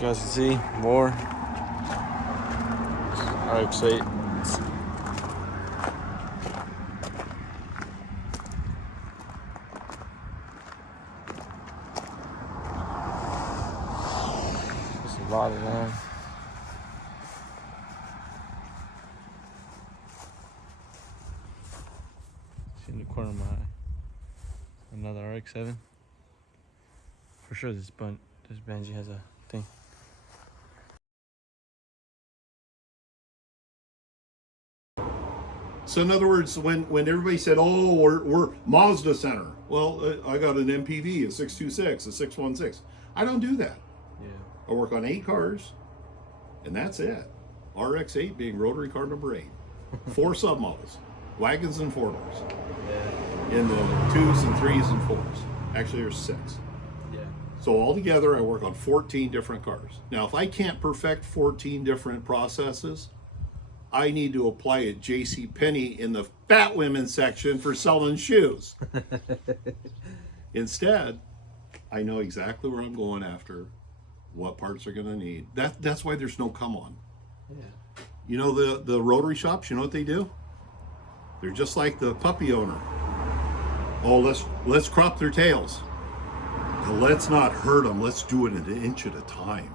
You guys can see more RX-8. There's a lot of them. See in the corner of my eye. Another RX-7. For sure this Benji has a thing. So in other words, when everybody said, "Oh, we're Mazda Center," well, I got an MPV, a 626, a 616. I don't do that. Yeah. I work on 8 cars, and that's it. RX-8 being rotary car number 8. 4 submodels, wagons and 4-doors. Yeah. In the 2s and 3s and 4s. Actually, there's 6. Yeah. So altogether, I work on 14 different cars. Now, if I can't perfect 14 different processes, I need to apply at JCPenney in the fat women section for selling shoes. Instead, I know exactly where I'm going after, what parts are going to need. That's why there's no come on. Yeah. You know the rotary shops, you know what they do? They're just like the puppy owner. Oh, let's crop their tails. Now, let's not hurt them. Let's do it an inch at a time.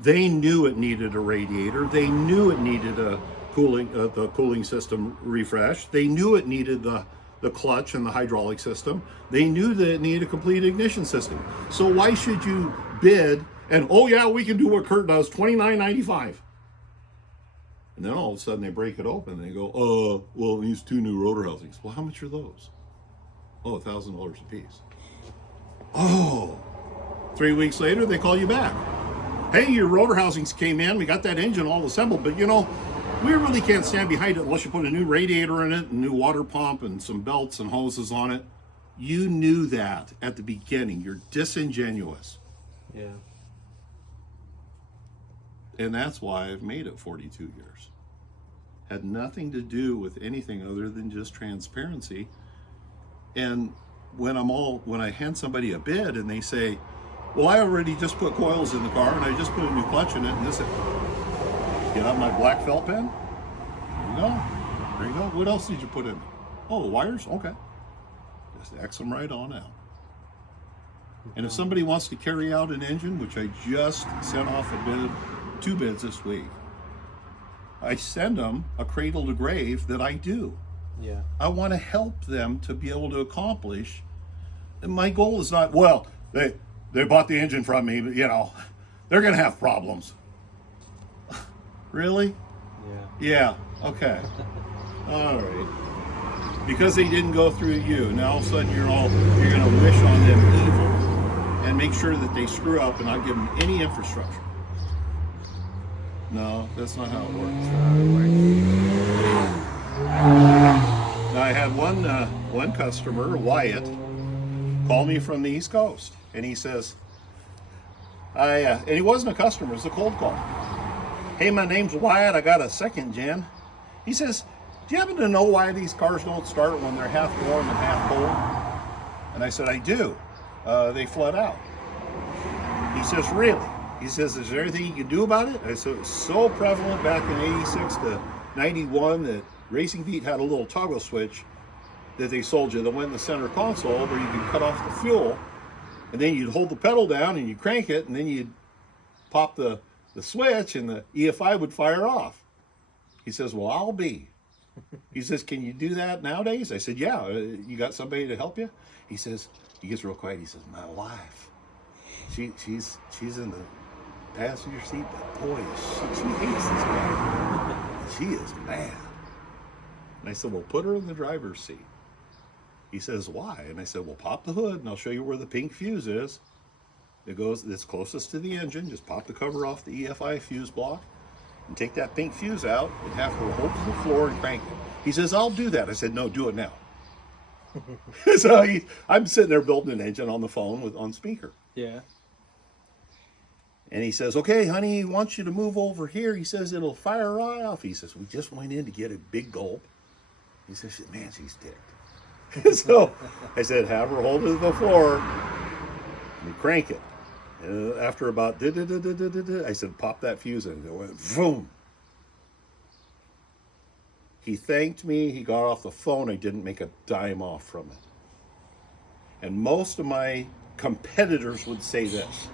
They knew it needed a radiator. They knew it needed a the cooling system refresh. They knew it needed the clutch and the hydraulic system. They knew that it needed a complete ignition system. So why should you bid and, oh yeah, we can do what Kurt does, $29.95. And then all of a sudden they break it open and they go, well, these 2 new rotor housings. Well, how much are those? Oh, $1,000 a piece. Oh, 3 weeks later they call you back. Hey, your rotor housings came in, we got that engine all assembled, but you know, we really can't stand behind it unless you put a new radiator in it, a new water pump, and some belts and hoses on it. You knew that at the beginning. You're disingenuous. Yeah. And that's why I've made it 42 years. Had nothing to do with anything other than just transparency. And when I hand somebody a bid and they say, well, I already just put coils in the car and I just put a new clutch in it, and this, get out my black felt pen. There you go. There you go. What else did you put in? Oh, the wires? Okay. Just X them right on out. And if somebody wants to carry out an engine, which I just sent off a bid, 2 bids this week, I send them a cradle to grave that I do. Yeah. I want to help them to be able to accomplish. And my goal is not, well, they bought the engine from me, but you know, they're going to have problems. Really? Yeah. Yeah. Okay. All right. Because they didn't go through you, now all of a sudden you're going to wish on them evil and make sure that they screw up and not give them any infrastructure. No, that's not how it works. Now I had one customer, Wyatt, call me from the East Coast, and he says, and he wasn't a customer, it was a cold call. Hey, my name's Wyatt, I got a 2nd gen. He says, do you happen to know why these cars don't start when they're half warm and half cold? And I said, I do. They flood out. He says, really? He says, is there anything you can do about it? I said, it was so prevalent back in 86 to 91 that Racing Beat had a little toggle switch that they sold you that went in the center console where you could cut off the fuel, and then you'd hold the pedal down and you crank it, and then you'd pop the switch and the EFI would fire off. He says, well, I'll be. He says, can you do that nowadays? I said, yeah. You got somebody to help you? He says, he gets real quiet. He says, my wife, she's in the passenger seat, but boy, she hates this guy. She is mad. And I said, well, put her in the driver's seat. He says, why? And I said, well, pop the hood and I'll show you where the pink fuse is. It's closest to the engine. Just pop the cover off the EFI fuse block and take that pink fuse out and have her hold to the floor and crank it. He says, I'll do that. I said, no, do it now. So I'm sitting there building an engine on the phone on speaker. Yeah. And he says, okay, honey, he wants you to move over here. He says, it'll fire right off. He says, we just went in to get a big gulp. He says, man, she's ticked. So I said, have her hold to the floor. and we crank it. And after about, I said, pop that fuse in. It went, boom. He thanked me. He got off the phone. I didn't make a dime off from it. And most of my competitors would say this: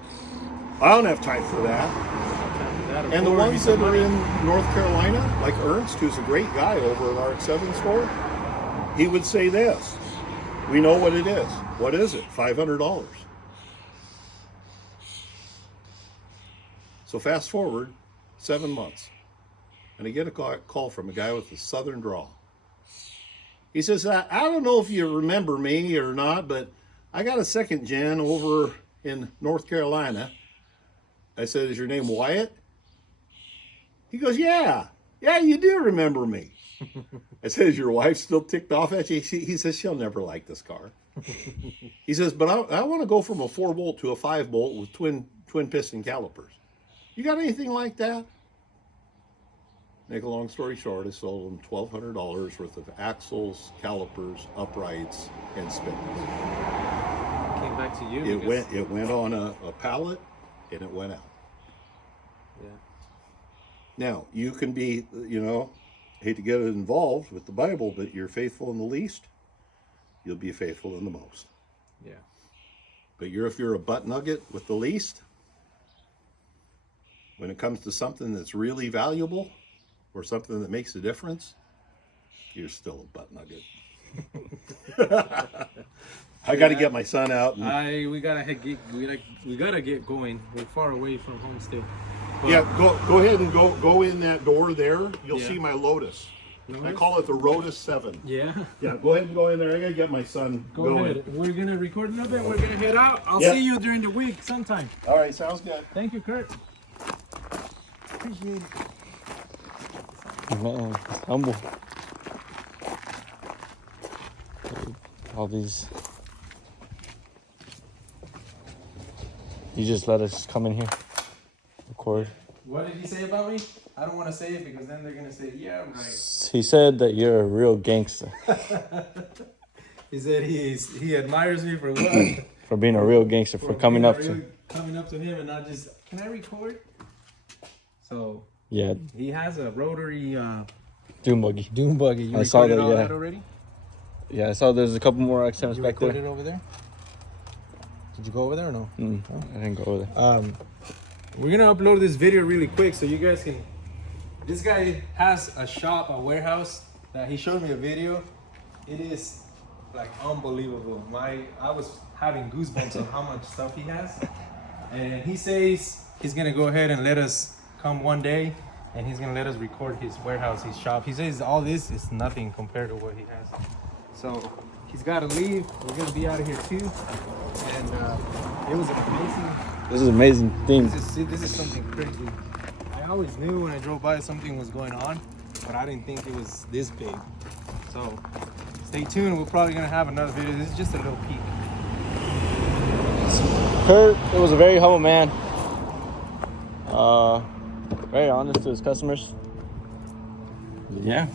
I don't have time for that. And the ones that are in North Carolina, like Ernst, who's a great guy over at RX-7 store, he would say this: we know what it is. What is it? $500. So fast forward 7 months, and I get a call from a guy with a southern drawl. He says, I don't know if you remember me or not, but I got a second gen over in North Carolina. I said, is your name Wyatt? He goes, yeah, you do remember me. I said, is your wife still ticked off at you? He says, she'll never like this car. He says, but I want to go from a 4-bolt to a 5-bolt with twin piston calipers. You got anything like that? Make a long story short, I sold them $1,200 worth of axles, calipers, uprights, and spinners. Came back to you. It went on a pallet, and it went out. Yeah. Now, you can be, hate to get involved with the Bible, but you're faithful in the least, you'll be faithful in the most. Yeah. But if you're a butt nugget with the least, when it comes to something that's really valuable or something that makes a difference, you're still a butt nugget. I got to get my son out. We gotta get going. We're far away from home still. But yeah, go ahead and go in that door there. You'll see my Lotus. Lotus? I call it the RX-7. Yeah. Yeah, go ahead and go in there. I gotta get my son Go going. ahead. We're gonna record a little bit. We're gonna head out. I'll see you during the week sometime. All right, sounds good. Thank you, Kurt. Appreciate it. Man, it's humble. All these. You just let us come in here, record. What did he say about me? I don't want to say it because then they're gonna say, "Yeah, I'm right." He said that you're a real gangster. He said he admires me for what? For being a real gangster, for coming up to. Coming up to him and not just, can I record? So Yeah. he has a rotary Dune buggy. dune buggy. You I saw recorded that, all yeah. that already? Yeah, I saw there's a couple more RX-7s You back there. recorded over there? Did you go over there or no? I didn't go over there. We're gonna upload this video really quick so you guys can. This guy has a shop, a warehouse that he showed me a video. It is like unbelievable. I was having goosebumps on how much stuff he has. And he says he's gonna go ahead and let us come one day and he's gonna let us record his warehouse, his shop. He says all this is nothing compared to what he has. So he's gotta leave. We're gonna be out of here too. And it was an amazing. This is an amazing thing. This is something crazy. I always knew when I drove by something was going on, but I didn't think it was this big. So stay tuned. We're probably gonna have another video. This is just a little peek. Kurt, it was a very humble man. Very honest to his customers. Yeah.